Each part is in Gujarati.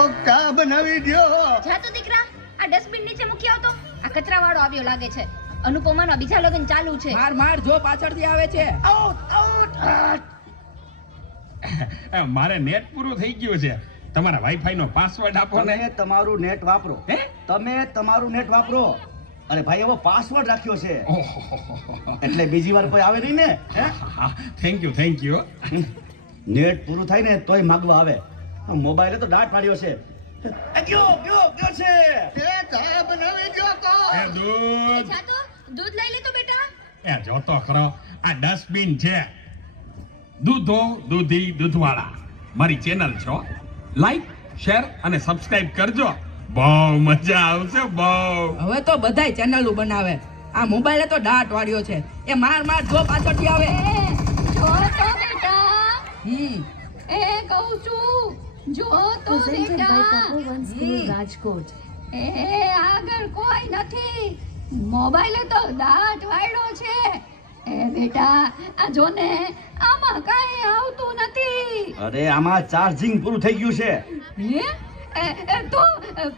કોક ચા બનાવી દ્યો. જા તો દીકરા, આ ડસ્ટબિન નીચે મૂકી આવતો. આ કચરાવાળો આવ્યો લાગે છે. અનુપમાના બીજા લગ્ન ચાલુ છે. માર જો પાછળથી આવે છે. મારે નેટ પૂરું થઈ ગયું છે. તમારા વાઈફાઈ નો પાસવર્ડ આપો ને. તમે તમારું નેટ વાપરો. તમે તમારું નેટ વાપરો. અરે ભાઈ એવો પાસવર્ડ રાખ્યો છે એટલે બીજી વાર કોઈ આવે નહીં ને. Thank you. નેટ પૂરું થાય ને તોય માગવા આવે. મોબાઈલે તો દાટ પાડ્યો છે. ગયો છે. ચા બનાવી દ્યો કો. એ દૂધ. જા તો દૂધ લઈ લે તો બેટા. એ જોતો ખરો, આ ડસ્ટબિન છે. દૂધો દૂધી દૂધવાળા મારી ચેનલ છો. લાઈક, શેર અને સબસ્ક્રાઇબ કરજો. બહુ મજા આવશે બહુ. હવે તો બધાય ચેનલો બનાવે. આ મોબાઈલે તો દાટ વાળ્યો છે. એ માર જો પાછળથી આવે. જો તો બેટા. એ કહું છું, જો તો બેટા. રાજકોટ. એ આગળ કોઈ નથી. મોબાઈલે તો દાટ વાળ્યો છે. એ બેટા, આ જો ને, આમાં કાંઈ આવતું નથી. અરે આમાં ચાર્જિંગ પૂરું થઈ ગયું છે. તો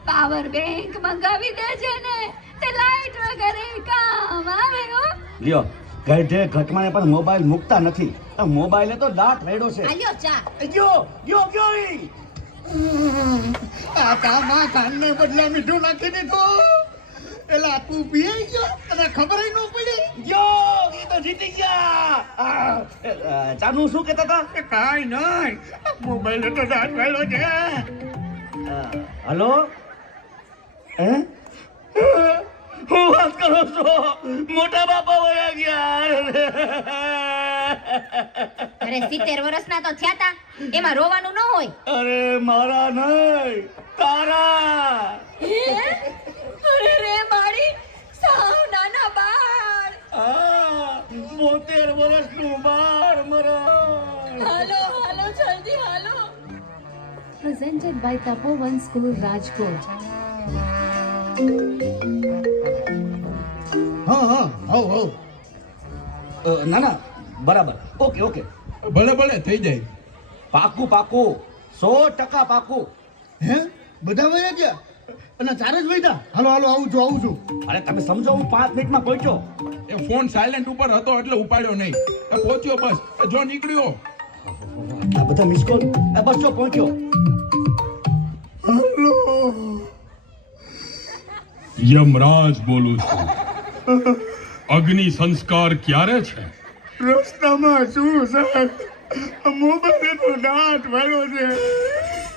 પાવર બેંક મંગાવી દેજે ને. તે લાઈટ વગર કામ આવે હો. લ્યો, ગઢે ઘટમાને પણ મોબાઈલ મૂકતા નથી. મોબાઈલે તો દાટ રેડો છે. આલ્યો ચા. ગયો ઈ. આ કામાં કાનને બદલે મીઠું નાખી દીધું. એલા તું પી ગયો અને ખબર ન પડી. ગયો ઈ તો જીતી ગયા. ચાનું શું કહેતા હતા? કાઈ નહીં, મોબાઈલે તો દાટ રેડો છે. હલો, હું વાત કરો છો? મોટા બાપા વયા ગયા. અરે 70 વર્ષના તો થયા તા. એમાં રોવાનું ન હોય. અરે મારા નહીં, તારા. અરે રે મારી સાવ નાના બાળ. 72 વર્ષનું બાળ મરા. હાલો જલ્દી હાલો. Presented by Tapovan School, Rajkot. ના બરાબર. ઓકે ભલે થઈ જાય. પાકું 100% પાકું. હે બધા વયા ગયા અને ચાર જ વૈદા. હાલો આવું છું. અરે તમે સમજો, હું 5 મિનિટમાં પહોંચ્યો. એ ફોન સાયલેન્ટ ઉપર હતો એટલે ઉપાડ્યો નહીં. એ પહોંચ્યો બસ. જો નીકળ્યો. આ બધા મિસ કોલ. બસ જો પહોંચ્યો. હાલો, યમરાજ બોલું છું. અગ્નિ સંસ્કાર ક્યારે છે? રસ્તામાં શું સાહેબ, મોબાઈલ તો દાટ વાળો છે.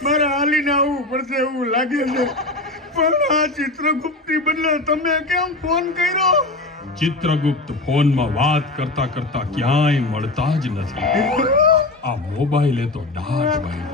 મારે હાલીને આવવું પડશે એવું લાગે છે. પણ આ ચિત્રગુપ્તની બદલે તમે કેમ ફોન કર્યો? ચિત્રગુપ્ત ફોનમાં વાત કરતા ક્યાંય મળતા જ નથી. આ મોબાઈલે તો દાટ વાળ્યો